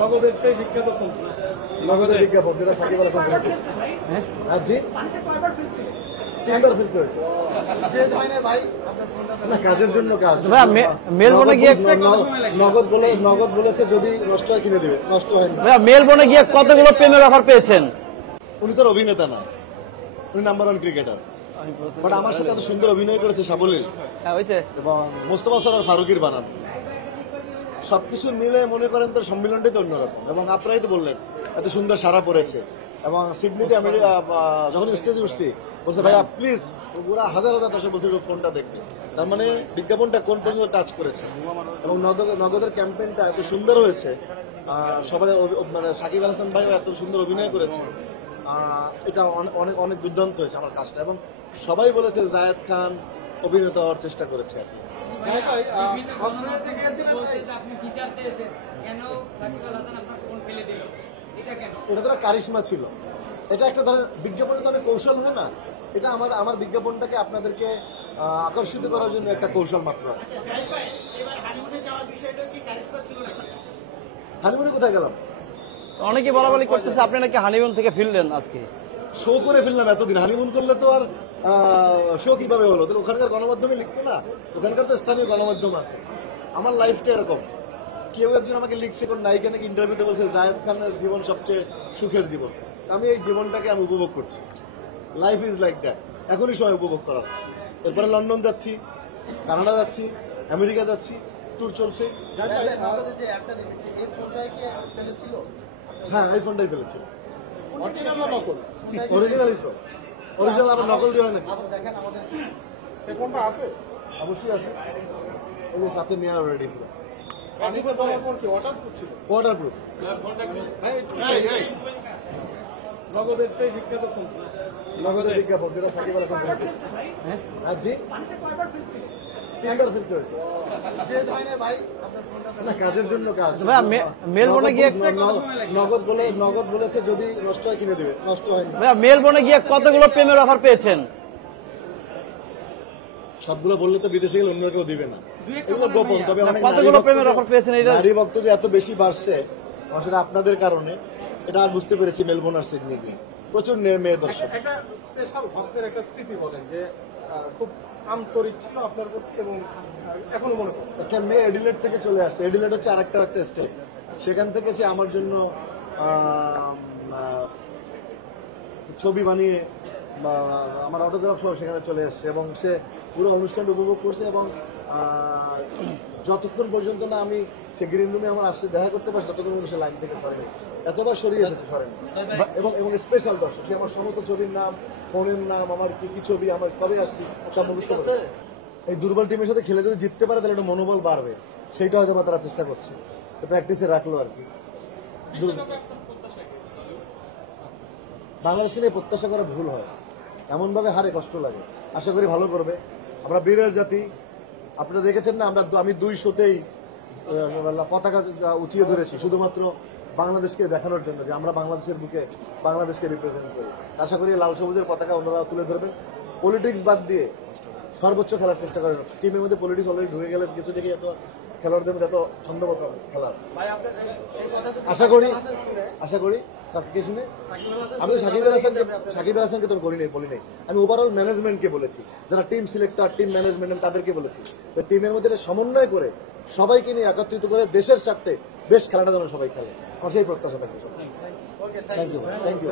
নগদের সেই বিখ্যাত ফোন, নগদের বিজ্ঞাপন যেটা সাকিব আল হাসান করেছে। হ্যাঁ জি, তিনবার ফেলতে হয়েছে না, কাজের জন্য কাজ। মেলবোর্নে গিয়ে নগদ বলেছে যদি নষ্ট হয় কিনে দিবে, নষ্ট হয়নি। মেলবোর্নে গিয়ে কতগুলো প্রেমের অফার পেয়েছেন? উনি তো অভিনেতা না, উনি নাম্বার 1 ক্রিকেটার। বাট আমার সাথে এত সুন্দর অভিনয় করেছে সাবলীল এবং মোস্তফা সরোয়ার ফারুকির বানান, সবকিছু মিলে মনে করেন তো সম্মিলনটাই তো অন্যরকম। এবং আপনারাই তো বললেন এত সুন্দর সারা পড়েছে। এবং সিডনিতে আমি যখন স্টেজে উঠছি বলছে ভাইয়া প্লিজ, পুরা হাজার হাজার দর্শক বলছে ফোনটা দেখবে। তার মানে বিজ্ঞাপনটা কোন পর্যন্ত টাচ করেছে। এবং নগদের ক্যাম্পেইনটা এত সুন্দর হয়েছে, সবাই মানে সাকিব আল হাসান ভাইও এত সুন্দর অভিনয় করেছে, এটা অনেক অনেক দুর্দান্ত হয়েছে আমার কাজটা। এবং সবাই বলেছে জায়েদ খান অভিনেতা হওয়ার চেষ্টা করেছে আর কি। এটা তো কারিশমা ছিল, এটা একটা ধরনের বিজ্ঞাপনে তো অনেক কৌশল হয় না, এটা আমার বিজ্ঞাপনটাকে আপনাদেরকে আকর্ষিত করার জন্য একটা কৌশল মাত্র। হানিমুনে কোথায় গেলাম? অনেকে বলা বলি করতেছে আপনি নাকি হানিমুন থেকে ফিরলেন আজকে। শো করে ফেললাম এতদিন, হানিমুন করলে তো আর শো কিভাবে হলো? তাহলে ওখানকার গণমাধ্যমে লিখতো না, ওখানকার তো স্থানীয় গণমাধ্যম আছে। আমার লাইফটা এরকম, কেউ একজন আমাকে লিখছে কোন নায়িকা নাকি ইন্টারভিউতে বলছে জায়েদ খানের জীবন সবচেয়ে সুখের জীবন। আমি এই জীবনটাকে আমি উপভোগ করছি। লাইফ ইজ লাইক দ্যাট, এখনই সময় উপভোগ করার। এরপরে লন্ডন যাচ্ছি, কানাডা যাচ্ছি, আমেরিকা যাচ্ছি, ট্যুর চলছে। হ্যাঁ, এই ফোনটাই ফেলেছি। অরিজিনালই তো, অরিজিনাল আবার নকল দিয়ে হয় নাকি? সে ফোনটা আছে, অবশ্যই আছে, ওই যে সাথে নেওয়া রেডি। ওয়াটারপ্রুফ। নগদের সেই বিখ্যাত ফোন, নগদের বিজ্ঞাপন যেটা সাকিব আল হাসান করেছে। হ্যাঁ জি, তিনবার ফেলতে হয়েছে না, কাজের জন্য কাজ। মেলবোর্নে গিয়ে নগদ বলেছে যদি নষ্ট হয় কিনে দিবে, নষ্ট হয়নি। মেলবোর্নে গিয়ে কতগুলো প্রেমের অফার পেয়েছেন? সবগুলো বললে তো বিদেশে গেলে অন্য কেউ দিবে না, এগুলো গোপন। তবে অনেক নারী ভক্ত যে এত বেশি বাড়ছে সেটা আপনাদের কারণে, এটা আর বুঝতে পেরেছি মেলবোর্ন আর সিডনি গিয়ে। প্রচুর মেয়ে দর্শক। একটা স্পেশাল ভক্তের একটা স্মৃতি বলেন যে খুব আন্তরিক ছিল আপনার প্রতি এবং এখনো মনে করেন। একটা মেয়ে এডিলেট থেকে চলে আসছে, এডিলেট হচ্ছে আরেকটা স্টেট, সেখান থেকে সে আমার জন্য ছবি বানিয়ে আমার অটোগ্রাফ সহ সেখানে চলে এসছে এবং সে পুরো অনুষ্ঠানটা উপভোগ করছে। এবং যতক্ষণ পর্যন্ত না আমি সে গ্রিন রুমে আমার আসছে দেখা করতে পারছি, ততক্ষণ সে লাইন থেকে সরেনি, এতবার সরিয়ে এসেছে সরেনি। এবং স্পেশাল দর্শক, সে আমার সমস্ত ছবির নাম, ফোনের নাম, আমার কি কি ছবি, আমার কবে আসছি সব মুখস্থ করে। এই দুর্বল টিমের সাথে খেলে যদি জিততে পারে তাহলে একটা মনোবল বাড়বে, সেইটা হয়তো বা তারা চেষ্টা করছে, প্র্যাকটিসে রাখলো আর কি। বাংলাদেশকে নিয়ে প্রত্যাশা করা ভুল হয়, এমনভাবে হারে কষ্ট লাগে। আশা করি ভালো করবে। আমরা বীরের জাতি, আপনারা দেখেছেন না, আমি 2 শোতেই পতাকা উঁচিয়ে ধরেছি শুধুমাত্র বাংলাদেশকে দেখানোর জন্য যে আমরা বাংলাদেশের বুকে বাংলাদেশকে রিপ্রেজেন্ট করি। আশা করি লাল সবুজের পতাকা অন্যরা তুলে ধরবেন। পলিটিক্স বাদ দিয়ে সর্বোচ্চ খেলার চেষ্টা করেন। টিমের মধ্যে পলিটিক্স অলরেডি ঢুকে গেলে কিছু দেখে এত খেলোয়াড়দের মধ্যে এত ছন্দমত খেলার। আশা করি কাকে শুনে আমি সাকিব আল হাসানকে তো বলি নাই, আমি ওভারঅল ম্যানেজমেন্টকে বলেছি, যারা টিম সিলেক্টর, টিম ম্যানেজমেন্ট, তাদেরকে বলেছি টিমের মধ্যে সমন্বয় করে সবাইকে নিয়ে একত্রিত করে দেশের স্বার্থে বেশ খেলাটা যেন সবাই খেলে। আমার সেই প্রত্যাশা থাকবে। Thank you.